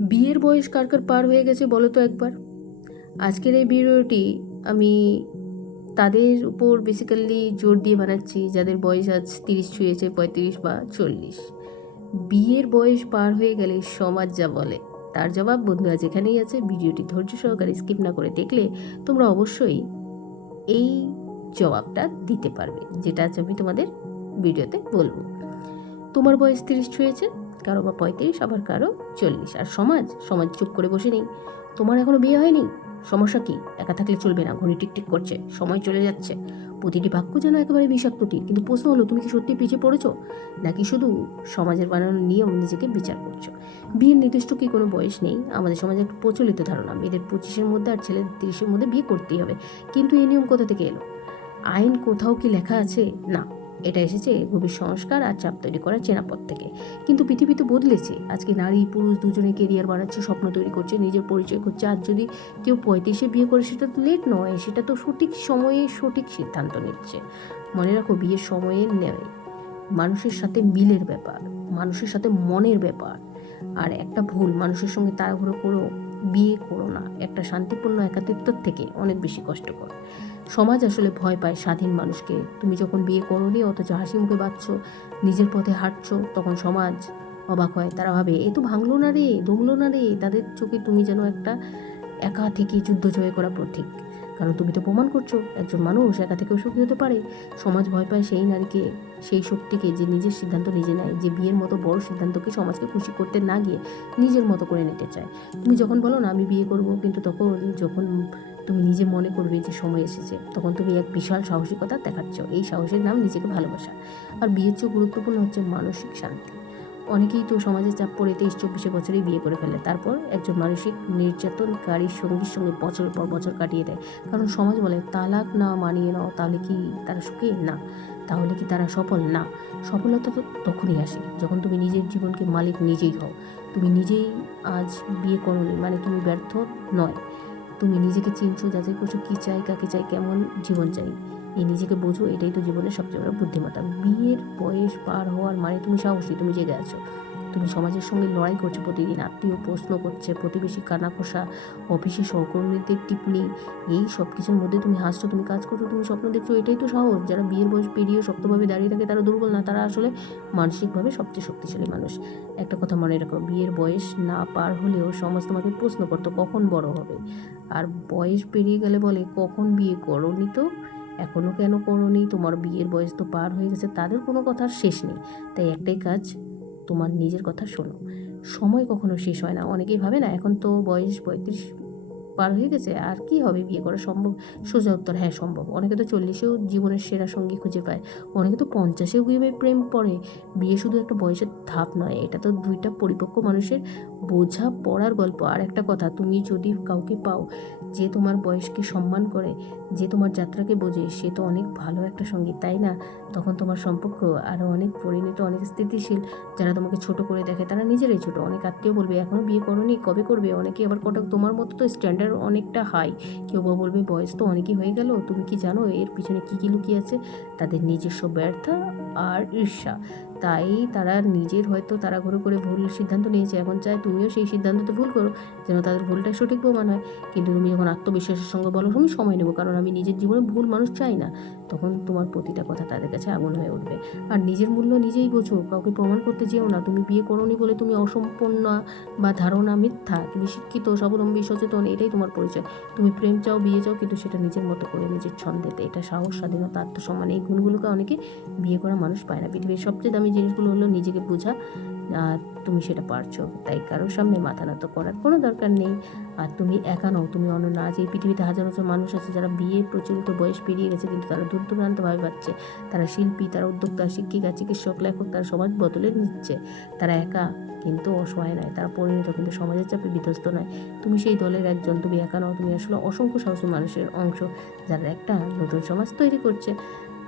বিয়ের বয়স কার কার পার হয়ে গেছে বলো তো একবার। আজকের এই ভিডিওটি আমি তাদের উপর বেসিক্যালি জোর দিয়ে বানাচ্ছি যাদের বয়স আজ 30 ছুঁয়েছে, 35 বা 40। বিয়ের বয়স পার হয়ে গেলে সমাজ যা বলে তার জবাব বন্ধু আজ এখানেই আছে। ভিডিওটি ধৈর্য সহকারে স্কিপ না করে দেখলে তোমরা অবশ্যই এই জবাবটা দিতে পারবে, যেটা আজ আমি তোমাদের ভিডিওতে বলবো। তোমার বয়স 30 ছুঁয়েছে, কারো বা 35, আবার কারো 40, আর সমাজ সমাজ চুপ করে বসে নেই। তোমার এখনো বিয়ে হয়নি, সমস্যা কি? একা থাকলে চলবে না, ঘড়ি টিকটিক করছে, সময় চলে যাচ্ছে, প্রতিটি বাক্য যেন একেবারে বিষাক্ত তীর। কিন্তু প্রশ্ন হলো, তুমি কি সত্যি পিছিয়ে পড়েছো, নাকি শুধু সমাজের বানানো নিয়ম নিজেকে বিচার করছো? বিয়ের নির্দিষ্ট কি কোনো বয়স নেই? আমাদের সমাজে একটা প্রচলিত ধারণা, মেয়েদের 25-এর মধ্যে আর ছেলেদের 30-এর মধ্যে বিয়ে করতেই হবে। কিন্তু এই নিয়ম কোথা থেকে এলো? আইন কোথাও কি লেখা আছে? না, এটা এসেছে গভীর সংস্কার আর চাপ তৈরি করার চেনাপথ থেকে। কিন্তু পৃথিবী তো বদলেছে। আজকে নারী পুরুষ দুজনে কেরিয়ার বানাচ্ছে, স্বপ্ন তৈরি করছে, নিজের পরিচয় করছে। আর যদি কেউ 35-এ বিয়ে করে, সেটা তো লেট নয়, সেটা তো সঠিক সময়ে সঠিক সিদ্ধান্ত নিচ্ছে। মনে রাখো, বিয়ের সময়ের নেই, মানুষের সাথে মিলের ব্যাপার, মানুষের সাথে মনের ব্যাপার। আর একটা ভুল মানুষের সঙ্গে তাড়াহুড়ো করো বিয়ে করো না, একটা শান্তিপূর্ণ একাকিত্বের থেকে অনেক বেশি কষ্টকর। সমাজ আসলে ভয় পায় স্বাধীন মানুষকে। তুমি যখন বিয়ে করোনি অথচ হাসি মুখে বাঁচছো, নিজের পথে হাঁটছো, তখন সমাজ অবাক হয়। তারা ভাবে, এ তো ভাঙলো না রে, দমলো না রে। তাদের চোখে তুমি যেন একটা একা থেকে যুদ্ধ জয় করা প্রতীক। কারণ তুমি তো প্রমাণ করছো একজন মানুষ একা থেকেও সুখী হতে পারে। সমাজ ভয় পায় সেই নারীকে, সেই শক্তিকে যে নিজের সিদ্ধান্ত নিজে নেয়, যে বিয়ের মতো বড় সিদ্ধান্তকে সমাজকে খুশি করতে না গিয়ে নিজের মতো করে নিতে চায়। তুমি যখন বলো না আমি বিয়ে করব, কিন্তু তখন যখন তুমি নিজে মনে করবে যে সময় এসেছে, তখন তুমি এক বিশাল সাহসিকতা দেখাচ্ছ। এই সাহসের নাম নিজেকে ভালোবাসা। আর বিয়ের চেয়ে গুরুত্বপূর্ণ হচ্ছে মানসিক শান্তি। অনেকেই তো সমাজের চাপ পড়ে 23-24 বছরেই বিয়ে করে ফেলে, তারপর একজন মানসিক নির্যাতনকারীর সঙ্গীর সঙ্গে বছরের পর বছর কাটিয়ে দেয়। কারণ সমাজ বলে, তালাক না মানিয়ে নাও, তাহলে কি তারা সুখী? না। তাহলে কি তারা সফল? না। সফলতা তো তখনই আসে যখন তুমি নিজের জীবনকে মালিক নিজেই হও। তুমি নিজেই আজ বিয়ে করোনি মানে তুমি ব্যর্থ নয়। তুমি নিজেকে চিনছো, যাচাই করছো কী চাই, কাকে চাই, কেমন জীবন চাই। এই নিজেকে বোঝো, এটাই তো জীবনের সবচেয়ে বড় বুদ্ধিমত্তা। বিয়ের বয়স পার হওয়ার মানে তুমি সাহসী, তুমি জেগে আছো। তুমি সমাজের সঙ্গে লড়াই করছো প্রতিদিন। আত্মীয় প্রশ্ন করছে, প্রতিবেশী কানাঘোষা, অফিসে সহকর্মীদের টিপ্পনি, এই সব কিছুর মধ্যে তুমি হাসছো, তুমি কাজ করছো, তুমি স্বপ্ন দেখছো। এটাই তো সাহস। যারা বিয়ের বয়স পেরিয়ে শক্তভাবে দাঁড়িয়ে থাকে তারা দুর্বল না, তারা আসলে মানসিকভাবে সবচেয়ে শক্তিশালী মানুষ। একটা কথা মনে রাখো, বিয়ের বয়স না পার হলেও সমাজ তোমাকে প্রশ্ন করতো কখন বড় হবে। আর বয়স পেরিয়ে গেলে বলে, কখন বিয়ে করোনি তো, এখনও কেন করোনি, তোমার বিয়ের বয়স তো পার হয়ে গেছে। তাদের কোনো কথার শেষ নেই। তাই একটাই কাজ, তোমার নিজের কথা শোনো। সময় কখনো শেষ হয় না। অনেকেই ভাবে না এখন তো বয়স 35 পার হয়ে গেছে, আর কি হবে, বিয়ে করা সম্ভব? সোজা উত্তর, হ্যাঁ সম্ভব। অনেকে তো 40-এও জীবনের সেরা সঙ্গী খুঁজে পায়, অনেকে তো 50-এও গিয়ে প্রেম পড়ে। বিয়ে শুধু একটা বয়সের ধাপ নয়, এটা তো দুইটা পরিপক্ক মানুষের বোঝা পড়ার গল্প। আর একটা কথা, তুমি যদি কাউকে পাও যে তোমার বয়সকে সম্মান করে, যে তোমার যাত্রাকে বোঝে, সে তো অনেক ভালো একটা সঙ্গী, তাই না? তখন তোমার সম্পর্ক আরও অনেক পরিণত, অনেক স্থিতিশীল। যারা তোমাকে ছোট করে দেখে তারা নিজেরাই ছোট। অনেক আত্মীয় বলবে, এখনও বিয়ে করোনি, কবে করবে? অনেকে আবার তোমার মতো তো স্ট্যান্ডার্ড অনেকটা হাই। কেউ বা বলবে, বয়স তো অনেকই হয়ে গেল, তুমি কি জানো এর পিছনে কী কী লুকিয়ে আছে? তাদের নিজস্ব ব্যর্থতা আর ঈর্ষা। তাই তারা নিজের হয়তো তাড়াহুড়ো করে ভুল সিদ্ধান্ত নিয়েছে, এখন চায় তুমিও সেই সিদ্ধান্ততে ভুল করো, যেন তাদের ভুলটাই সঠিক প্রমাণ হয়। কিন্তু তুমি যখন আত্মবিশ্বাসের সঙ্গে বলো, আমি সময় নেব, কারণ আমি নিজের জীবনে ভুল মানুষ চাই না, তখন তোমার প্রতিটা কথা তাদের কাছে আগুন হয়ে উঠবে। আর নিজের মূল্য নিজেই বোঝো, কাউকে প্রমাণ করতে যেও না। তুমি বিয়ে করোনি বলে তুমি অসম্পূর্ণ বা ধারণা মিথ্যা। তুমি শিক্ষিত, স্বাবলম্বী, সচেতন, এটাই তোমার পরিচয়। তুমি প্রেম চাও, বিয়ে চাও, কিন্তু সেটা নিজের মতো করে, নিজের ছন্দেতে। এটা সাহস, স্বাধীনতা, আত্মসম্মান। এই গুণগুলোকে অনেকে বিয়ে করা মানুষ পায় না। পৃথিবীর সবচেয়ে দামি জিনিসগুলো হলো নিজেকে বোঝা। তুমি সেটা পারছো, তাই কারোর সামনে মাথা নত করার কোনো দরকার নেই। আর তুমি একা নও, তুমি অনন্য। আজ এই পৃথিবীতে হাজার হাজার মানুষ আছে যারা বিয়ে প্রচলিত বয়স পেরিয়ে গেছে, কিন্তু তারা দূর দূরান্তভাবে পাচ্ছে। তারা শিল্পী, তারা উদ্যোক্তা, শিক্ষিকা, চিকিৎসক, লেখক, তারা সমাজ বদলে নিচ্ছে। তারা একা কিন্তু অসহায় নয়, তারা পরিণত কিন্তু সমাজের চাপে বিধ্বস্ত নয়। তুমি সেই দলের একজন, তুমি একা নও, তুমি আসলে অসংখ্য সাহসী মানুষের অংশ, যারা একটা নতুন সমাজ তৈরি করছে।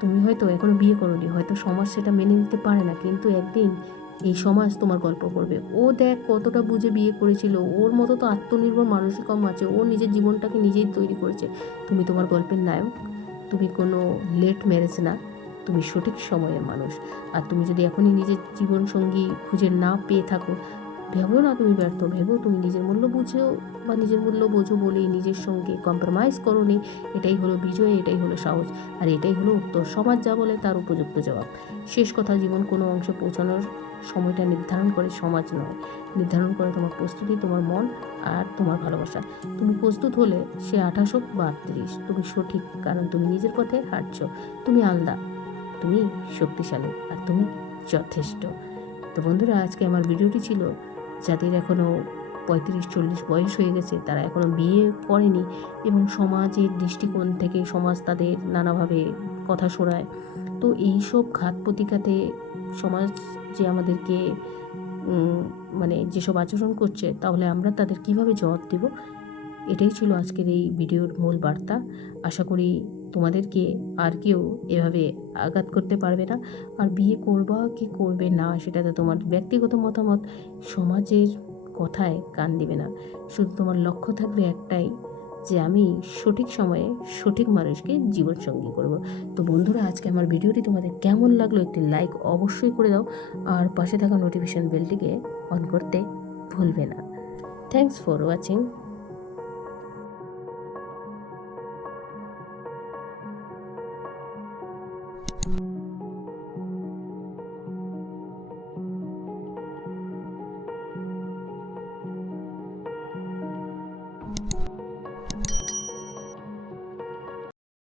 তুমি হয়তো এখনো বিয়ে করোনি, হয়তো সমাজ সেটা মেনে নিতে পারে না, কিন্তু একদিন এই সমাজ তোমার গল্প করবে। ও দেখ কতটা বুঝে বিয়ে করেছিল, ওর মতো তো আত্মনির্ভর মানুষই কম আছে, ও নিজের জীবনটাকে নিজেই তৈরি করেছে। তুমি তোমার গল্পের নায়ক। তুমি কোনো লেট ম্যারেজ না, তুমি সঠিক সময়ের মানুষ। আর তুমি যদি এখনই নিজের জীবনসঙ্গী খুঁজে না পেয়ে থাকো, ভেবো না তুমি ব্যর্থ, ভেবো তুমি নিজের মূল্য বুঝেও বা নিজের মূল্য বোঝো বলেই নিজের সঙ্গে কম্প্রোমাইজ করোনি। এটাই হলো বিজয়, এটাই হলো সাহস, আর এটাই হলো উত্তর। সমাজ যা বলে তার উপযুক্ত জবাব। শেষ কথা, জীবন কোনো অংশে পৌঁছানোর সময়টা নির্ধারণ করে সমাজ নয়, নির্ধারণ করে তোমার প্রস্তুতি, তোমার মন আর তোমার ভালোবাসা। তুমি প্রস্তুত হলে সে 28 হোক বা 38, তুমি সঠিক, কারণ তুমি নিজের পথে হাঁটছো। তুমি আলাদা, তুমি শক্তিশালী, আর তুমি যথেষ্ট। তো বন্ধুরা, আজকে আমার ভিডিওটি ছিল যাদের এখনও 35-40 বয়স হয়ে গেছে, তারা এখনও বিয়ে করেনি এবং সমাজের দৃষ্টিকোণ থেকে সমাজ তাদের নানাভাবে কথা শোনায়। তো এই সব ঘাত প্রতিঘাতে সমাজ যে আমাদেরকে মানে যেসব আচরণ করছে, তাহলে আমরা তাদের কিভাবে জবাব দেব, এটাই ছিল আজকের এই ভিডিওর মূল বার্তা। আশা করি তোমাদেরকে আর কেউ এভাবে আঘাত করতে পারবে না। আর বিয়ে করবা কি করবে না সেটাতে তোমার ব্যক্তিগত মতামত, সমাজের কথায় কান দিবে না। শুধু তোমার লক্ষ্য থাকবে একটাই, যে আমি সঠিক সময়ে সঠিক মানুষকে জীবনসঙ্গী করব। তো বন্ধুরা, আজকে আমার ভিডিওটি তোমাদের কেমন লাগলো একটি লাইক অবশ্যই করে দাও, আর পাশে থাকা নোটিফিকেশন বেলটিকে অন করতে ভুলবে না। Thanks for watching.